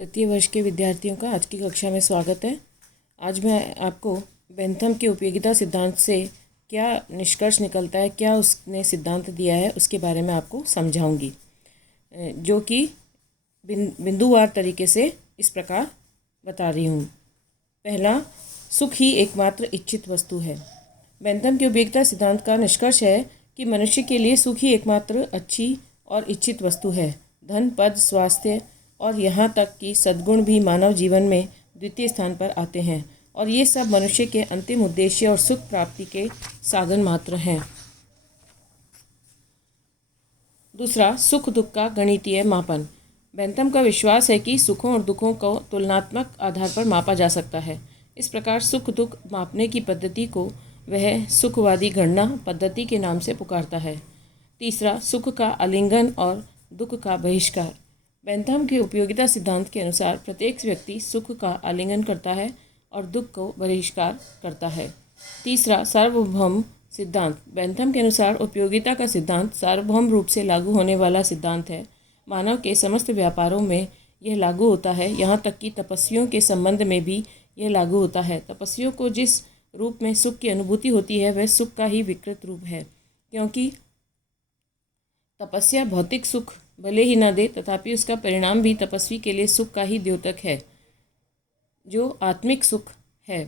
तृतीय वर्ष के विद्यार्थियों का आज की कक्षा में स्वागत है। आज मैं आपको बेंथम के उपयोगिता सिद्धांत से क्या निष्कर्ष निकलता है, क्या उसने सिद्धांत दिया है, उसके बारे में आपको समझाऊंगी, जो कि बिंदुवार तरीके से इस प्रकार बता रही हूँ। पहला, सुख ही एकमात्र इच्छित वस्तु है। बेंथम के उपयोगिता सिद्धांत का निष्कर्ष है कि मनुष्य के लिए सुख ही एकमात्र अच्छी और इच्छित वस्तु है। धन, पद, स्वास्थ्य और यहाँ तक कि सद्गुण भी मानव जीवन में द्वितीय स्थान पर आते हैं और ये सब मनुष्य के अंतिम उद्देश्य और सुख प्राप्ति के साधन मात्र हैं। दूसरा, सुख दुख का गणितीय मापन। बेंथम का विश्वास है कि सुखों और दुखों को तुलनात्मक आधार पर मापा जा सकता है। इस प्रकार सुख दुख मापने की पद्धति को वह सुखवादी गणना पद्धति के नाम से पुकारता है। तीसरा, सुख का आलिंगन और दुख का बहिष्कार। बेंथम के उपयोगिता सिद्धांत के अनुसार प्रत्येक व्यक्ति सुख का आलिंगन करता है और दुख को बहिष्कार करता है। तीसरा, सार्वभौम सिद्धांत। बेंथम के अनुसार उपयोगिता का सिद्धांत सार्वभौम रूप से लागू होने वाला सिद्धांत है। मानव के समस्त व्यापारों में यह लागू होता है, यहाँ तक कि तपस्वियों के संबंध में भी यह लागू होता है। तपस्वियों को जिस रूप में सुख की अनुभूति होती है वह सुख का ही विकृत रूप है, क्योंकि तपस्या भौतिक सुख भले ही न दे, तथापि उसका परिणाम भी तपस्वी के लिए सुख का ही द्योतक है, जो आत्मिक सुख है।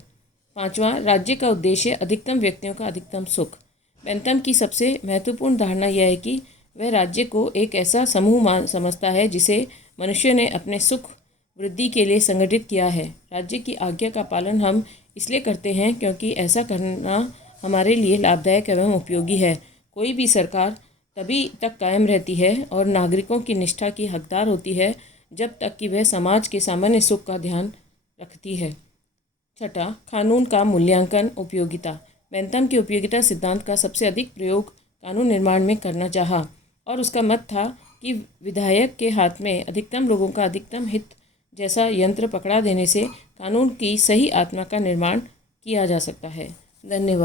पांचवा, राज्य का उद्देश्य अधिकतम व्यक्तियों का अधिकतम सुख। बेंथम की सबसे महत्वपूर्ण धारणा यह है कि वह राज्य को एक ऐसा समूह समझता है जिसे मनुष्य ने अपने सुख वृद्धि के लिए संगठित किया है। राज्य की आज्ञा का पालन हम इसलिए करते हैं क्योंकि ऐसा करना हमारे लिए लाभदायक एवं उपयोगी है। कोई भी सरकार तभी तक कायम रहती है और नागरिकों की निष्ठा की हकदार होती है जब तक कि वह समाज के सामान्य सुख का ध्यान रखती है। छठा, कानून का मूल्यांकन उपयोगिता। बेंथम के उपयोगिता सिद्धांत का सबसे अधिक प्रयोग कानून निर्माण में करना चाहा और उसका मत था कि विधायक के हाथ में अधिकतम लोगों का अधिकतम हित जैसा यंत्र पकड़ा देने से कानून की सही आत्मा का निर्माण किया जा सकता है। धन्यवाद।